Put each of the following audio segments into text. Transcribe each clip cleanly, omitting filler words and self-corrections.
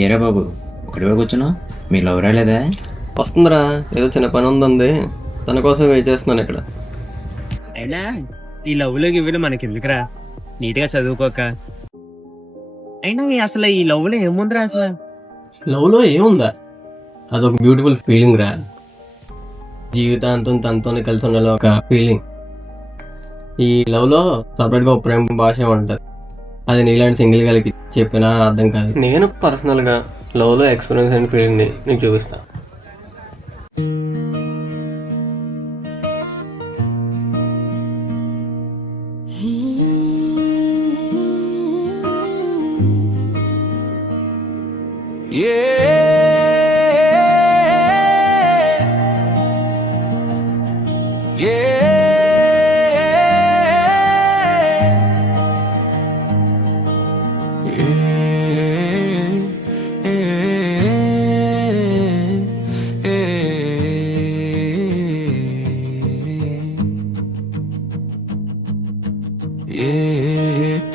ఏరా బాబు, ఒకటివే కూర్చున్నావు? మీ లవ్ రాలేదా? వస్తుందిరా, ఏదో చిన్న పని ఉందండి, తన కోసం వెయిట్ చేస్తున్నాను ఇక్కడ. అయినా ఈ లవ్లోకి ఇవ్వడం మనకి ఎందుకురా, నీట్గా చదువుకోక. అయినా అసలు ఈ లవ్లో ఏముందిరా అసలు? లవ్లో ఏముందా? అదొక బ్యూటిఫుల్ ఫీలింగ్ రా. జీవితాంతం తనతోనే కలిసి ఉండాలి ఒక ఫీలింగ్. ఈ లవ్లో సపరేట్గా ఒక ప్రేమ భాష ఉంటుంది. అది నీలాంటి సింగిల్ గారికి చెప్పినా అర్థం కాదు. నేను పర్సనల్గా లవ్లో ఎక్స్పీరియన్స్ అయిన ఫీలింగ్ని నీకు చూపిస్తా.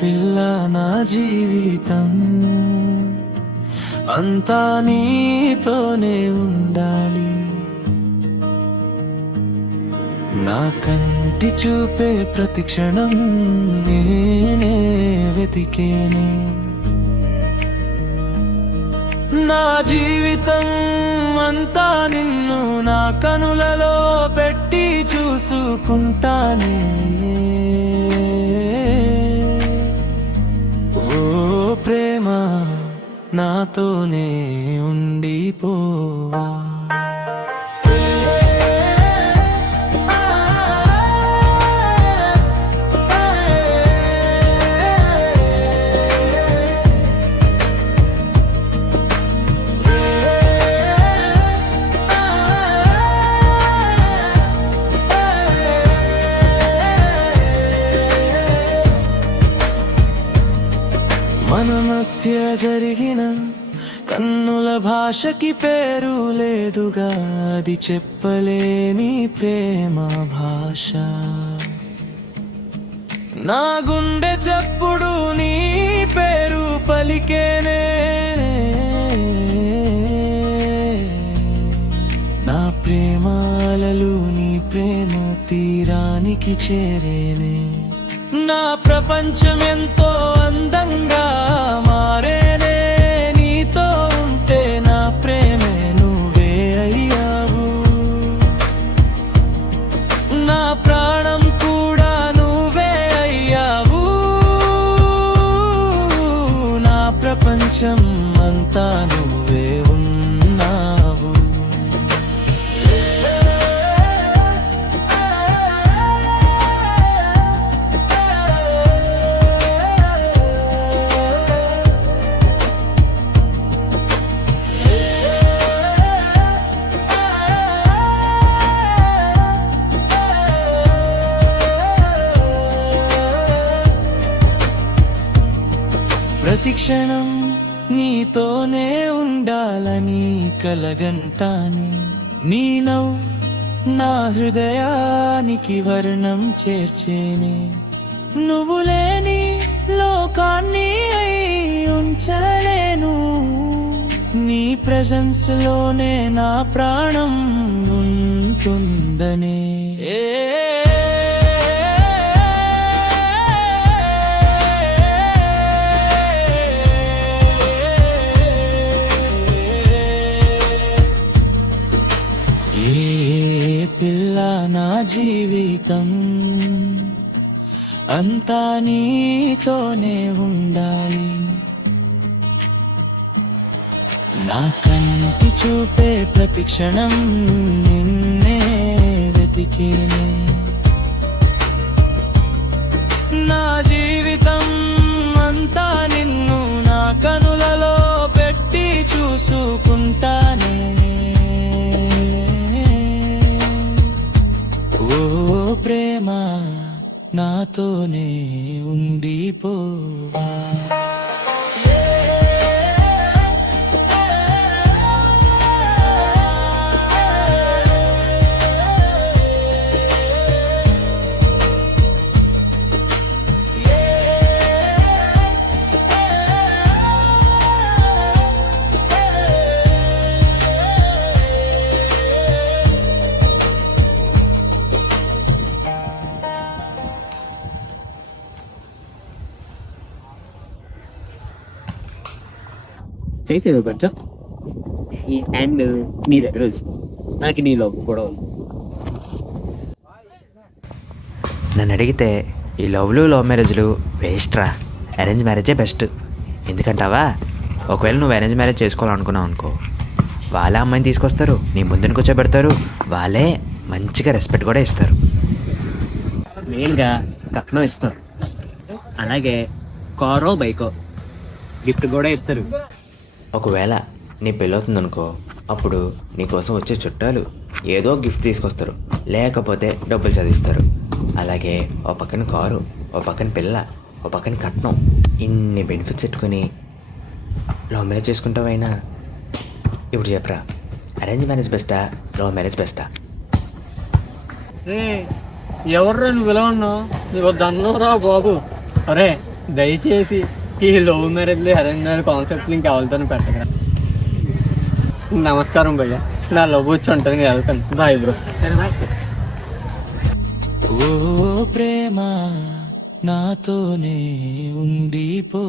పిల్ల నా జీవితం అంతా నీతోనే ఉండాలి, నా కంటి చూపే ప్రతి క్షణం నేనే వెతికేనే. నా జీవితం అంతా నిన్ను నా కనులలో పెట్టి చూసుకుంటానే. ఓ ప్రేమ నాతోనే ఉండిపోవా. మన మధ్య జరిగిన కన్నుల భాషకి పేరు లేదుగా, అది చెప్పలేని ప్రేమ భాష. నా గుండె చప్పుడు నీ పేరు పలికేనే, నా ప్రేమాలలు నీ ప్రేమ తీరానికి చేరేనే. నా ప్రపంచం ఎంతో అందంగా మారేనే, నీతో ఉంటే నా ప్రేమే నువ్వే అయ్యావు. నా ప్రాణం కూడా నువ్వే అయ్యావు, నా ప్రపంచం అంతా నువ్వే ఉన్నావు. ప్రతి క్షణం నీతోనే ఉండాలని కలగంటాని, నీ నవ్వు నా హృదయానికి వర్ణం చేర్చేనే. నువ్వు లేని లోకాన్ని అయి ఉంచలేను, నీ ప్రెజెన్స్ లోనే నా ప్రాణం ఉంటుందనే. పిల్ల నా జీవితం అంతా నీతోనే ఉండాలి, నా కంటి చూపే ప్రతి క్షణం నిన్నే వెతికేనే. నా జీవితం అంతా నిన్ను నా కనులలో పెట్టి చూసుకుంటానే. ఓ ప్రేమ నాతోనే ఉండిపోవా. చైతే కొంచెం ఈ హ్యాండ్ నీ దగ్గర ఉంచు. నాకు నీ లవ్ కూడా ఉంది. నన్ను అడిగితే ఈ లవ్ మ్యారేజ్లు వేస్ట్ రా. అరేంజ్ మ్యారేజే బెస్ట్. ఎందుకంటావా, ఒకవేళ నువ్వు అరేంజ్ మ్యారేజ్ చేసుకోవాలనుకున్నావు అనుకో, వాళ్ళే అమ్మాయిని తీసుకొస్తారు, నీ ముందుని కూర్చోబెడతారు, వాళ్ళే మంచిగా రెస్పెక్ట్ కూడా ఇస్తారు. మెయిన్గా కట్నం ఇస్తారు, అలాగే కారో బైకో గిఫ్ట్ కూడా ఇస్తారు. ఒకవేళ నీ పెళ్ళవుతుందనుకో, అప్పుడు నీకోసం వచ్చే చుట్టాలు ఏదో గిఫ్ట్ తీసుకొస్తారు, లేకపోతే డబ్బులు చదివిస్తారు. అలాగే ఓ పక్కన కారు, ఓ పక్కన పిల్ల, ఓ పక్కన కట్నం, ఇన్ని బెనిఫిట్స్ పెట్టుకుని లవ్ మ్యారేజ్ చేసుకుంటావైనా. ఇప్పుడు చెప్పరా, అరేంజ్ మ్యారేజ్ బెస్టా, లవ్ మ్యారేజ్ బెస్టా? ఎవర్రా నువ్వు ఇలా ఉన్నావు? నీకు దన్నరా బాబు. అరే దయచేసి ఈ లవ్ మ్యారేజ్లో అరేంజ్ మ్యారేజ్ కాన్సెప్ట్లు ఇంకా ఎవరితో పెట్టకరా. నమస్కారం భయ్య, నా లవ్ వచ్చి ఉంటుంది వెళ్తాను. Bye bro. సరే బాయ్. ఓ ప్రేమ నాతోనే ఉండిపో.